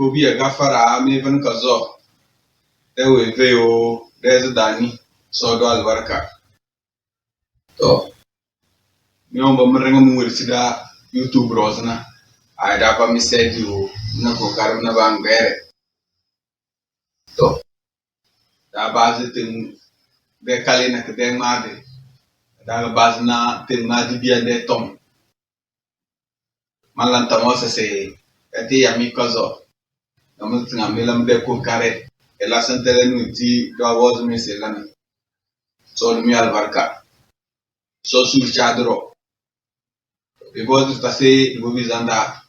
Kobi a gafara me ban kazo da we veo da dani so do albarka to nyom ba mrenga mu sida YouTube rozna ay da pa mi sedi o na ko karam na bang bere to da base tin de kale na ke de made da base na tin ma di bia de tom malan tamo se ati ami kazo namun tengah milam de ko kare ela santere nu ti do awoz mi selana so mi albarka so sur chadro be bod ta se bo bizanda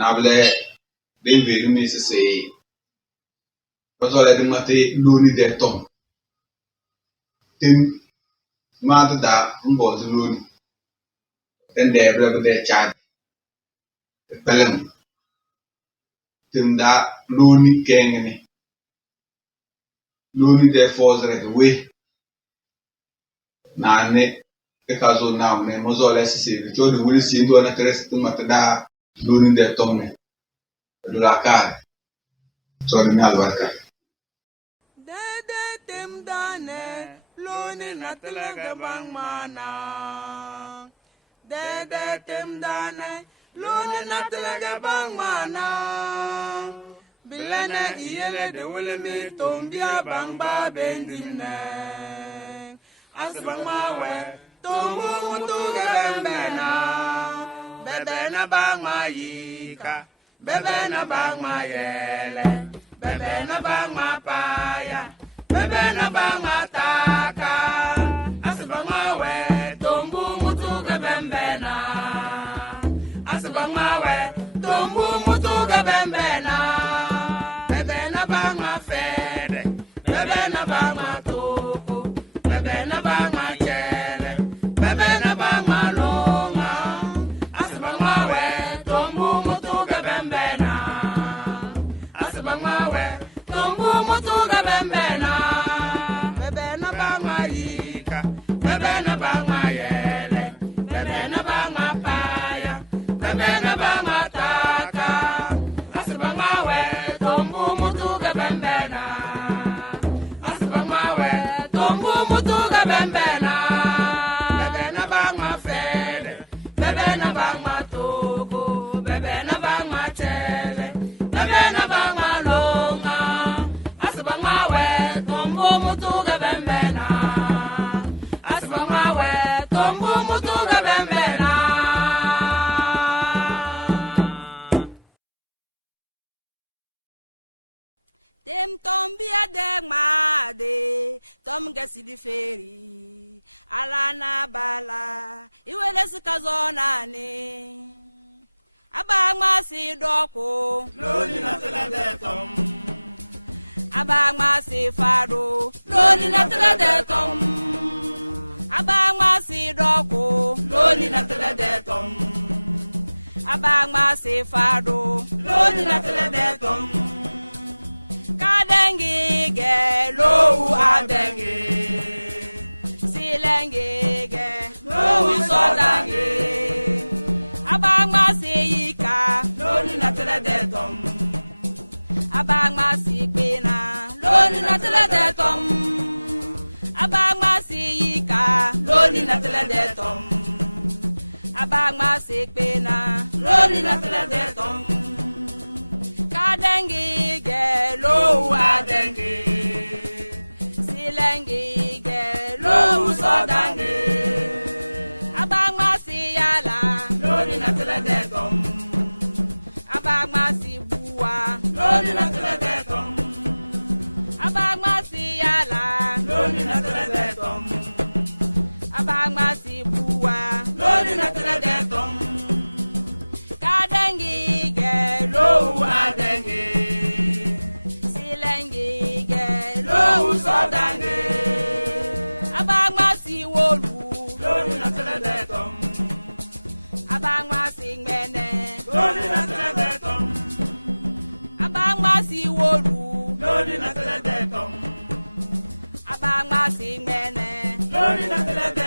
nable be veri mi se ko so le de mate loni de tom tim ma da mbo loni den de bre de chad pelem tim da loni kengene loni de fozre de we na ne e kazo na me mozo le si to de wuri si ndo na tres tu matada loni de tomne do la kar so ni albarka de tem dane loni na telaga bang mana de tem dane loni na telaga bang mana bilane iyele de wole mi tombia bang ba bendine asmawe tomu mutuga bena bebe na bang mayika bebe na bang mayele bebe na bang mapaya bebe na bang mataka asmawe tomu mutuga bembena asmawe tomu mutuga bembena bebe na bang mafede bebe na bang matoko bebe na bang machele bebe na bang malonga asmawe tomu mutuga bembena asmawe tomu mutuga bembena bebe na bang mayika bebe na bang mayele bebe na bang mapaya bebe na bang mataka asmawe tomu mutuga bembena asmawe tomu mutuga bembena bebe na bang mafede bebe na bang matoko bebe na bang machele bebe na bang malonga asmawe tomu mutuga bembena asmawe tomu mutuga bembena dem tombia de made tom gesi di feri alana bala iwele sikazona ne abagma si doko loni na tela de tom abagma si fado loni na tela de tom abagma si doko loni na tela de tom abagma si fado loni na tela de tom kadengi ge lowu adenge silengi ge lowu sodange abagma si yika loni na tela de tom abagma si pena loni na tela de tom abagma si yika loni na tela de tom abagma si pena loni na tela de tom kadengi ge lowu adenge silengi ge lowu sodange abagma si yala loni na tela de tom abagma si buwa loni na tela de tom abagma si yala loni na tela de tom abagma si buwa loni na tela de tom kadengi ge lowu adenge silengi ge lowu sodange abagma si wolu loni na tela de tom abagma si ngmene loni na tela de tom abagma si wolu loni na tela de tom abagma si ngmene loni na tela de